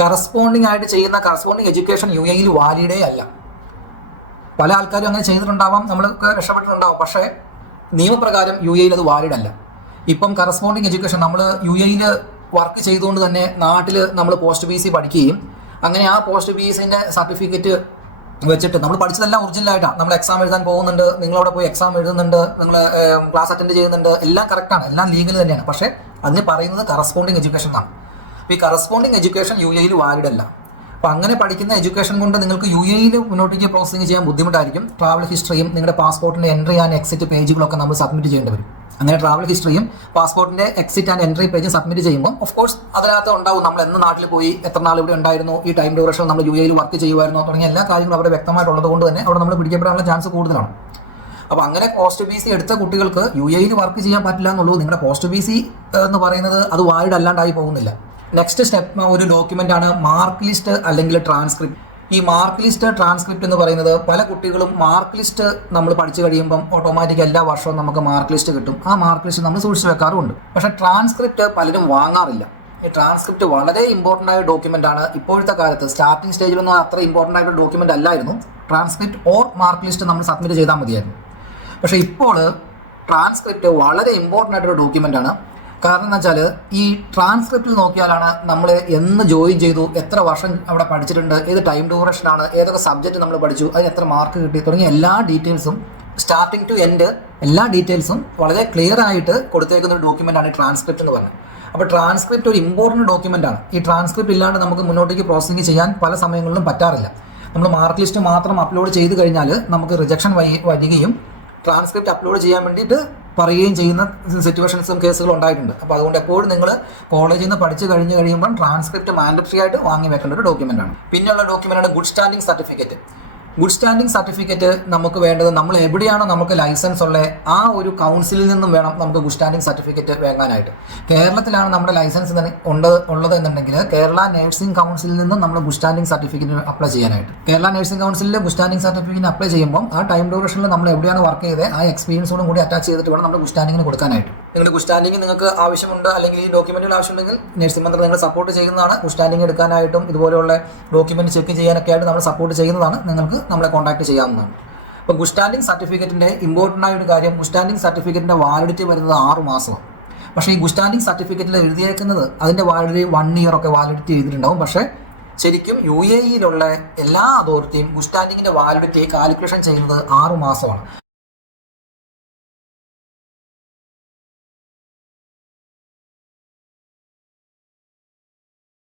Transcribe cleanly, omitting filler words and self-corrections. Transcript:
Corresponding education UAE വാലിഡേ അല്ല. പല ആൾക്കാരും അങ്ങനെ ചെയ്തിട്ടുണ്ടാവാം, നമ്മളൊക്കെ രക്ഷപ്പെട്ടിട്ടുണ്ടാവും. പക്ഷേ നിയമപ്രകാരം UAE അത് വാലിഡ് അല്ല. ഇപ്പം കറസ്പോണ്ടിങ് എഡ്യൂക്കേഷൻ നമ്മൾ UAE വർക്ക് ചെയ്തുകൊണ്ട് തന്നെ നാട്ടിൽ നമ്മൾ പോസ്റ്റ് BC പഠിക്കുകയും അങ്ങനെ ആ പോസ്റ്റ് BCൻ്റെ സർട്ടിഫിക്കറ്റ് വെച്ചിട്ട് നമ്മൾ പഠിച്ചതെല്ലാം ഒറിജിനലായിട്ടാണ്. നമ്മൾ എക്സാം എഴുതാൻ പോകുന്നുണ്ട്, നിങ്ങളവിടെ പോയി എക്സാം എഴുതുന്നുണ്ട്, നിങ്ങൾ ക്ലാസ് അറ്റൻഡ് ചെയ്യുന്നുണ്ട്, എല്ലാം കറക്റ്റാണ്, എല്ലാം ലീഗൽ തന്നെയാണ്. പക്ഷേ അതിന് പറയുന്നത് കറസ്പോണ്ടിങ് എഡ്യൂക്കേഷൻ ആണ്. അപ്പോൾ ഈ കറസ്പോണ്ടിങ് എഡ്യൂക്കേഷൻ UAE വാലിഡ് അല്ല. അപ്പോൾ അങ്ങനെ പഠിക്കുന്ന എഡ്യൂക്കേഷൻ കൊണ്ട് നിങ്ങൾക്ക് UAE മുന്നോട്ടേക്ക് പ്രോസസ്സിംഗ് ചെയ്യാൻ ബുദ്ധിമുട്ടായിരിക്കും. ട്രാവൽ ഹിസ്റ്ററിയും നിങ്ങളുടെ പാസ്പോർട്ടിൻ്റെ എൻട്രി ആൻഡ് എക്സിറ്റ് പേജുകളൊക്കെ നമ്മൾ സബ്മിറ്റ് ചെയ്യേണ്ടി വരും. അങ്ങനെ ട്രാവൽ ഹിസ്റ്ററിയും പാസ്പോർട്ടിൻ്റെ exit and entry page submit ചെയ്യുമ്പോൾ ഓഫ് കോഴ്സ് അതിനകത്ത് ഉണ്ടാവും നമ്മൾ എന്ന് നാട്ടിൽ പോയി, എത്ര നാൾ ഇവിടെ ഉണ്ടായിരുന്നു, ഈ ടൈം ഡ്യൂറേഷൻ നമ്മൾ UAE വർക്ക് ചെയ്യുമായിരുന്നോ തുടങ്ങിയ എല്ലാ കാര്യങ്ങളും അവിടെ വ്യക്തമായിട്ടുള്ളത് കൊണ്ട് തന്നെ അവിടെ നമ്മൾ പിടിക്കപ്പെടാനുള്ള ചാൻസ് കൂടുതലാണ്. അപ്പോൾ അങ്ങനെ പോസ്റ്റ് BC എടുത്ത കുട്ടികൾക്ക് UAE വർക്ക് ചെയ്യാൻ പറ്റില്ല എന്നുള്ളൂ. നിങ്ങളുടെ പോസ്റ്റ് BC എന്ന് പറയുന്നത് അത് വാലിഡ് അല്ലാണ്ടായി പോകുന്നില്ല. നെക്സ്റ്റ് സ്റ്റെപ്പ് ഒരു ഡോക്യുമെൻ്റ് ആണ് മാർക്ക് ലിസ്റ്റ് അല്ലെങ്കിൽ ട്രാൻസ്ക്രിപ്റ്റ്. ഈ മാർക്ക് ലിസ്റ്റ് ട്രാൻസ്ക്രിപ്റ്റ് എന്ന് പറയുന്നത് പല കുട്ടികളും മാർക്ക് ലിസ്റ്റ് നമ്മൾ പഠിച്ചു കഴിയുമ്പം ഓട്ടോമാറ്റിക് എല്ലാ വർഷവും നമുക്ക് മാർക്ക് ലിസ്റ്റ് കിട്ടും. ആ മാർക്ക് ലിസ്റ്റ് നമ്മൾ സൂക്ഷിച്ച് വെക്കാറുമുണ്ട്. പക്ഷേ ട്രാൻസ്ക്രിപ്റ്റ് പലരും വാങ്ങാറില്ല. ഈ ട്രാൻസ്ക്രിപ്റ്റ് വളരെ ഇമ്പോർട്ടൻ്റ് ആയ ഡോക്യുമെൻ്റ് ആണ്. ഇപ്പോഴത്തെ കാലത്ത് സ്റ്റാർട്ടിംഗ് സ്റ്റേജിലൊന്നും അത്ര ഇമ്പോർട്ടൻ്റ് ആയിട്ട് ഡോക്യുമെൻ്റ് അല്ലായിരുന്നു. ട്രാൻസ്ക്രിപ്റ്റ് ഓർ മാർക്ക് ലിസ്റ്റ് നമ്മൾ സബ്മിറ്റ് ചെയ്താൽ മതിയായിരുന്നു. പക്ഷേ ഇപ്പോൾ ട്രാൻസ്ക്രിപ്റ്റ് വളരെ ഇമ്പോർട്ടൻ്റ് ആയിട്ടൊരു ഡോക്യുമെൻ്റ് ആണ്. കാരണം എന്ന് വെച്ചാൽ ഈ ട്രാൻസ്ക്രിപ്റ്റിൽ നോക്കിയാലാണ് നമ്മൾ എന്ന് ജോയിൻ ചെയ്തു, എത്ര വർഷം അവിടെ പഠിച്ചിട്ടുണ്ട്, ഏത് ടൈം ഡ്യൂറേഷനാണ്, ഏതൊക്കെ സബ്ജക്റ്റ് നമ്മൾ പഠിച്ചു, അതിന് എത്ര മാർക്ക് കിട്ടി തുടങ്ങിയ എല്ലാ ഡീറ്റെയിൽസും സ്റ്റാർട്ടിംഗ് ടു എൻഡ് എല്ലാ ഡീറ്റെയിൽസും വളരെ ക്ലിയർ ആയിട്ട് കൊടുത്തേക്കുന്ന ഒരു ഡോക്യുമെൻ്റാണ് ഈ ട്രാൻസ്ക്രിപ്റ്റ് എന്ന് പറഞ്ഞത്. അപ്പോൾ ട്രാൻസ്ക്രിപ്റ്റ് ഒരു ഇമ്പോർട്ടൻറ്റ് ഡോക്യുമെൻ്റ് ആണ്. ഈ ട്രാൻസ്ക്രിപ്റ്റ് ഇല്ലാണ്ട് നമുക്ക് മുന്നോട്ടേക്ക് പ്രോസസ്സിംഗ് ചെയ്യാൻ പല സമയങ്ങളിലും പറ്റാറില്ല. നമ്മൾ മാർക്ക് ലിസ്റ്റ് മാത്രം അപ്ലോഡ് ചെയ്ത് കഴിഞ്ഞാൽ നമുക്ക് റിജക്ഷൻ വരികയും ട്രാൻസ്ക്രിപ്റ്റ് അപ്ലോഡ് ചെയ്യാൻ വേണ്ടിയിട്ട് പറയുകയും ചെയ്യുന്ന സിറ്റുവേഷൻസും കേസുകളും ഉണ്ടായിട്ടുണ്ട്. അപ്പോൾ അതുകൊണ്ട് എപ്പോഴും നിങ്ങൾ കോളേജിൽ നിന്ന് പഠിച്ച് കഴിയുമ്പോൾ ട്രാൻസ്ക്രിപ്റ്റ് മാൻഡറ്ററി ആയിട്ട് വാങ്ങി വെക്കേണ്ട ഒരു ഡോക്യുമെൻ്റ് ആണ്. പിന്നെയുള്ള ഡോക്യുമെൻ്റാണ് good standing certificate. Good standing certificate നമുക്ക് വേണ്ടത് നമ്മൾ എവിടെയാണോ നമുക്ക് ലൈസൻസ് ഉള്ളത് ആ ഒരു കൗൺസിലിൽ നിന്നും വേണം നമുക്ക് ഗുഡ് സ്റ്റാൻഡിംഗ് സർട്ടിഫിക്കറ്റ് വാങ്ങാനായിട്ട്. കേരളത്തിലാണ് നമ്മുടെ ലൈസൻസ് ഉള്ളത് എന്നുണ്ടെങ്കിൽ കേരള നഴ്സിംഗ് കൗൺസിലിൽ നിന്നും നമ്മൾ ഗുഡ് സ്റ്റാൻഡിംഗ് സർട്ടിഫിക്കറ്റ് അപ്ലൈ ചെയ്യാനായിട്ട്. കേരള നഴ്സിംഗ് കൗൺസിലിൽ ഗുഡ് സ്റ്റാൻഡിംഗ് സർട്ടിഫിക്കറ്റ് അപ്ലൈ ചെയ്യുമ്പോൾ ആ ടൈം ഡ്യൂറേഷനിൽ നമ്മൾ എവിടെയാണ് വർക്ക് ചെയ്തത് ആ എക്സ്പീരിയൻസോടും കൂടി അറ്റാച്ച് ചെയ്തിട്ട് വേണം നമ്മൾ ഗുഡ് സ്റ്റാൻഡിങ്ങിന് കൊടുക്കാനായിട്ട്. നിങ്ങളുടെ ഗുഡ് സ്റ്റാൻഡിംഗ് നിങ്ങൾക്ക് ആവശ്യമുണ്ട് അല്ലെങ്കിൽ ഈ ഡോക്യുമെന്റുകൾ ആവശ്യമുണ്ടെങ്കിൽ നഴ്സിംഗ് മന്ത്രം നിങ്ങൾ സപ്പോർട്ട് ചെയ്യുന്നതാണ്. ഗുഡ് സ്റ്റാൻഡിംഗ് എടുക്കാനായിട്ടും ഇതുപോലെയുള്ള ഡോക്യുമെന്റ് ചെക്ക് ചെയ്യാനൊക്കെ ആയിട്ട് നമ്മൾ സപ്പോർട്ട് ചെയ്യുന്നതാണ്. നിങ്ങൾക്ക് നമ്മളെ കോൺടാക്ട് ചെയ്യാവുന്നതാണ്. അപ്പോൾ ഗുഡ് സ്റ്റാൻഡിംഗ് സർട്ടിഫിക്കറ്റിൻ്റെ ഇമ്പോർട്ടൻ്റ് ആയ ഒരു കാര്യം, ഗുഡ് സ്റ്റാൻഡിംഗ് സർട്ടിഫിക്കറ്റിൻ്റെ വാലിഡിറ്റി വരുന്നത് 6 മാസമാണ്. പക്ഷേ ഈ ഗുഡ് സ്റ്റാൻഡിംഗ് സർട്ടിഫിക്കറ്റിൽ എഴുതിയേക്കുന്നത് അതിൻ്റെ വാലിഡിറ്റി 1 ഇയർ ഒക്കെ വാലിഡിറ്റി ചെയ്തിട്ടുണ്ടാവും. പക്ഷേ ശരിക്കും UAE-യിലുള്ള എല്ലാ അതോറിറ്റിയും ഗുഡ് സ്റ്റാൻഡിങ്ങിൻ്റെ വാലിഡിറ്റി കാൽക്കുലേഷൻ ചെയ്യുന്നത് 6 മാസമാണ്.